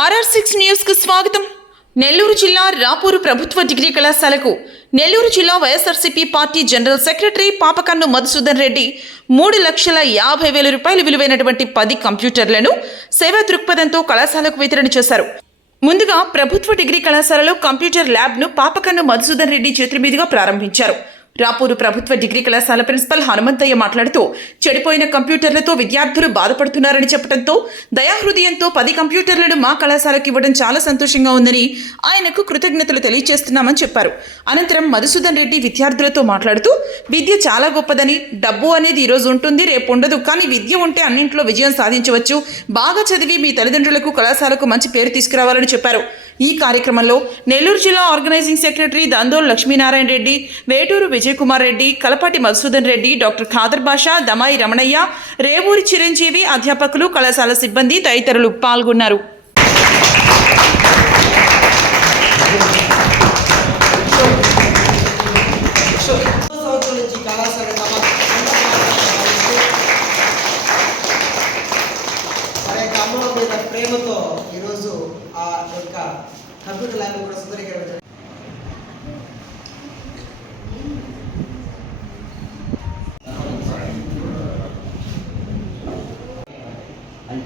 RR six న్యూస్కు స్వాగతం. నెల్లూరు జిల్లా రాపూరు ప్రభుత్వ డిగ్రీ కళాశాలకు నెల్లూరు జిల్లా YSRCP party general secretary Papakannu Madhusudan Reddy మూడు లక్షల యాభై వేల రూపాయలు విలువైనటువంటి పది కంప్యూటర్లను సేవా దృక్పథంతో కళాశాలకు వితరణ చేశారు. ముందుగా ప్రభుత్వ డిగ్రీ కళాశాలలో కంప్యూటర్ ల్యాబ్ను పాపకన్ను మధుసూదన్ రెడ్డి చేతుల మీదుగా ప్రారంభించారు. రాపూరు ప్రభుత్వ డిగ్రీ కళాశాల ప్రిన్సిపల్ హనుమంతయ్య మాట్లాడుతూ చెడిపోయిన కంప్యూటర్లతో విద్యార్థులు బాధపడుతున్నారని చెప్పడంతో దయాహృదయంతో పది కంప్యూటర్లను మా కళాశాలకు ఇవ్వడం చాలా సంతోషంగా ఉందని ఆయనకు కృతజ్ఞతలు తెలియజేస్తున్నామని చెప్పారు. అనంతరం మధుసూదన్ రెడ్డి విద్యార్థులతో మాట్లాడుతూ విద్య చాలా గొప్పదని డబ్బు అనేది ఈరోజు ఉంటుంది రేపు ఉండదు కానీ విద్య ఉంటే అన్నింట్లో విజయం సాధించవచ్చు. బాగా చదివి మీ తల్లిదండ్రులకు కళాశాలకు మంచి పేరు తీసుకురావాలని చెప్పారు. ఈ కార్యక్రమంలో నెల్లూరు జిల్లా organising secretary Dandol Lakshminarayana Reddy Veturu Vijayakumar Reddy Kalapati Madhusudan Reddy doctor Khader Basha Damayi Ramanaiah Revuri Chiranjeevi అధ్యాపకులు కళాశాల సిబ్బంది తదితరులు పాల్గొన్నారు.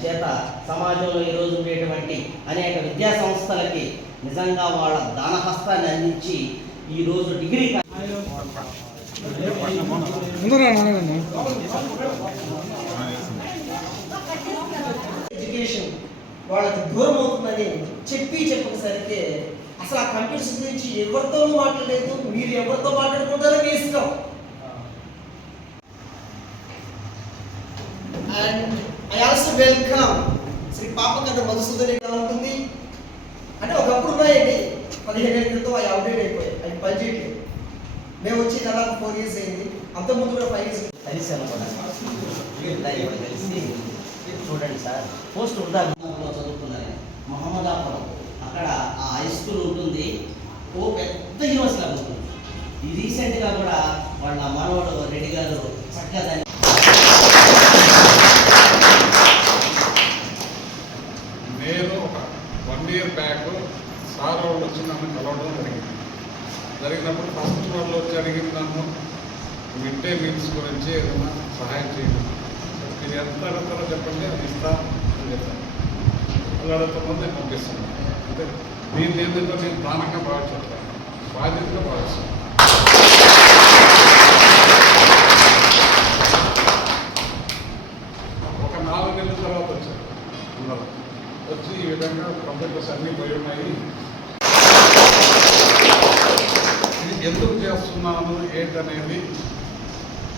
చేత సమాజంలో ఈరోజు ఉండేటువంటి అనేక విద్యా సంస్థలకి నిజంగా వాళ్ళ దానహస్తాన్ని అందించి ఈరోజు డిగ్రీ ఎడ్యుకేషన్ వాళ్ళకి దూరం అవుతుందని చెప్పి చెప్పేసరికి అసలు ఆ కంప్యూటర్స్ గురించి ఎవరితోనూ మాట్లాడలేదు మీరు ఎవరితో మాట్లాడుకుంటారో మీ ఇష్టం. And I also welcome Shri Papakatha Madhusudan ఎలా ఉంటుంది? అంటే ఒకప్పుడు ఉన్నాయండి పదిహేను ఏళ్ళ క్రితం అవి అప్డేట్ అయిపోయాయి. అవి పనిచేయట్లేదు మేము వచ్చి దాదాపు ఫోర్ ఇయర్స్ అయింది. అంతకుముందు కూడా ఫైవ్ ఇయర్స్ కలిసి చూడండి సార్. పోస్ట్ ఉండాలి. చదువుకున్నారు మహమ్మదాపురం. అక్కడ ఆ హై స్కూల్ ఉంటుంది. ఓ పెద్ద యూనివర్సిటీ ఉంటుంది. ఈ రీసెంట్గా కూడా వాళ్ళ మనవడు రెడ్డి గారు చక్కగా దాన్ని నేను ఒక వన్ ఇయర్ బ్యాక్ సార్ వాళ్ళు నన్ను కలవడం జరిగింది. జరిగినప్పుడు ఫస్ట్ వాళ్ళు వచ్చి అడిగింది నన్ను మిడ్ డే మీల్స్ గురించి ఏదైనా సహాయం చేయండి. మీరు ఎంత అడుగుతారో చెప్పండి అది ఇస్తా అని చెప్పాను. వాళ్ళు అడుగుతామని నేను పంపిస్తున్నాను అంటే దీన్ని ఏంటంటే నేను ప్రాణంగా భావించట్లేదు? బాధ్యతగా భావిస్తాను ఒక నాలుగు నెలల తర్వాత వచ్చారు. అందరూ వచ్చి ఈ విధంగా కంప్యూటర్స్ అన్నీ పోయి ఉన్నాయి ఇది ఎందుకు చేస్తున్నాను ఏంటనేది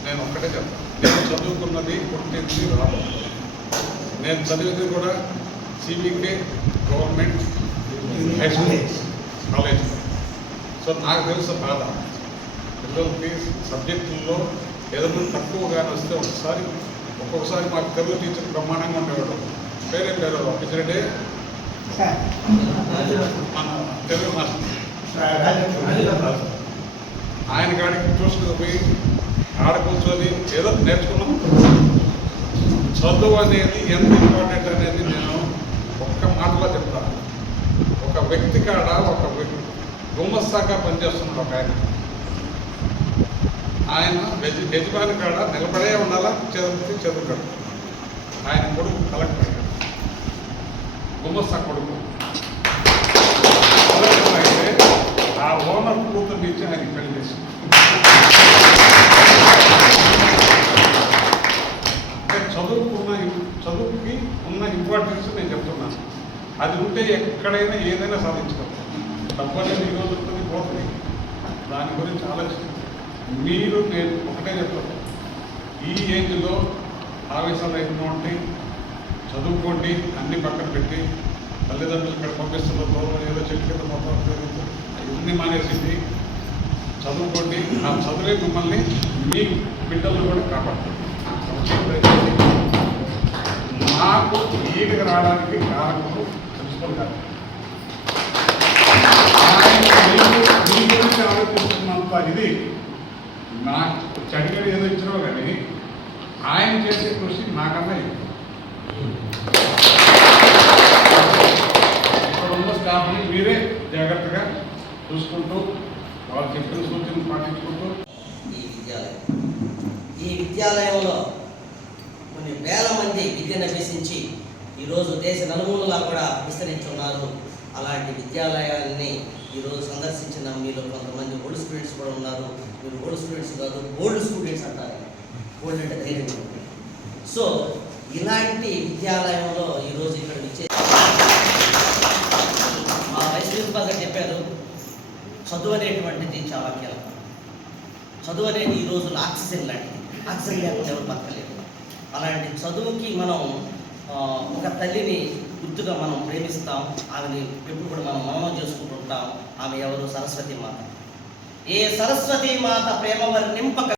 నేను ఒక్కటే చెప్తాను. నేను చదువుకున్నది పుట్టింది రాదు నేను చదివింది కూడా CBK government high school college so నాకు తెలుసు బాధ. పిల్లలకి సబ్జెక్టుల్లో ఏదైనా తక్కువగానే వస్తే ఒకసారి ఒక్కొక్కసారి మాకు తెలుగు టీచర్ బ్రహ్మాండంగా ఉండేవాడు. పేరే పేరు? టీచర్డే మన తెలుగు మాస్టర్. ఆయన కాడికి ట్యూషన్కి పోయి ఆడ కూర్చొని ఏదో నేర్చుకున్నాం. చదువు అనేది ఎంత ఇంపార్టెంట్ అనేది నేను ఒక్క మాటలో చెప్తాను ఒక వ్యక్తి కాడ ఒక వ్యక్తి గుమ్మస్తాగా పనిచేస్తున్నాడు ఒక ఆయన. ఆయన యజ యజమాని కాడ నిలబడే ఉండాలా? చదువుకి చదువుతాడు. ఆయన కొడుకు కలెక్టర్. అయ్యాడు. గుమ్మస్తా కొడుకు కలెక్టర్ అయితే ఆ ఓనర్ కూతురు నుంచి ఆయనకి పెళ్ళి చేసింది అంటే చదువుకున్న చదువుకి ఉన్న ఇంపార్టెన్స్ నేను చెప్తున్నాను అది ఉంటే ఎక్కడైనా ఏదైనా సాధించగలం డబ్బు అనేది ఈరోజు ఉంటుంది పోతుంది దాని గురించి ఆలోచించి మీరు నేను ఒకటే చెప్తాను ఈ ఏజ్లో ఆవేశాలు అయిపోండి చదువుకోండి అన్ని పక్కన పెట్టి తల్లిదండ్రులు ఇక్కడ పంపిస్తున్న దూరం ఏదో చెట్టు కింద మొత్తం తిరుగుతూ మానేసింది. చదువుకోండి. ఆ చదువే మిమ్మల్ని మీ బిడ్డలను కూడా కాపాడుతుంది. నాకు ఈడికి రావడానికి కారణం ప్రిన్సిపల్ గారు మీ గురించి ఆలోచిస్తున్నంత ఇది నాకు చడిగడి ఏదో ఇచ్చినావు కానీ ఆయన చేసే కృషి నాకన్నా ఎక్కువ. చూసుకుంటూ వాళ్ళు చెప్పిన సూచనలు పాటించుకుంటూ. ఈ విద్యాలయం. ఈ విద్యాలయంలో కొన్ని వేల మంది విద్యను అభ్యసించి ఈరోజు దేశ నలుమూలలా కూడా విస్తరించున్నారు అలాంటి విద్యాలయాన్ని ఈరోజు సందర్శించిన మీలో కొంతమంది ఓల్డ్ స్టూడెంట్స్ కూడా ఉన్నారు. మీరు ఓల్డ్ స్టూడెంట్స్ కాదు ఓల్డ్ స్టూడెంట్స్ అంటారు. ఓల్డ్ అంటే ధైర్యం. సో ఇలాంటి విద్యాలయంలో ఈరోజు ఇక్కడ విచ్చే మా వైస్ ప్రిన్సిపాల్ గారు చెప్పారు చదువు అనేటువంటిది చాలా కీలకం. చదువు అనేది ఈ రోజుల్లో ఆక్సిజన్ లాంటిది. ఆక్సిజన్ లేకుండా ఎవరు బతకలేదు అలాంటి చదువుకి మనం ఒక తల్లిని గుర్తుగా మనం ప్రేమిస్తాం. ఆమెని ఎప్పుడు కూడా మనం మౌనం చేసుకుంటుంటాం ఆమె ఎవరు? సరస్వతి మాత. ఏ సరస్వతి మాత ప్రేమ వారి నింపక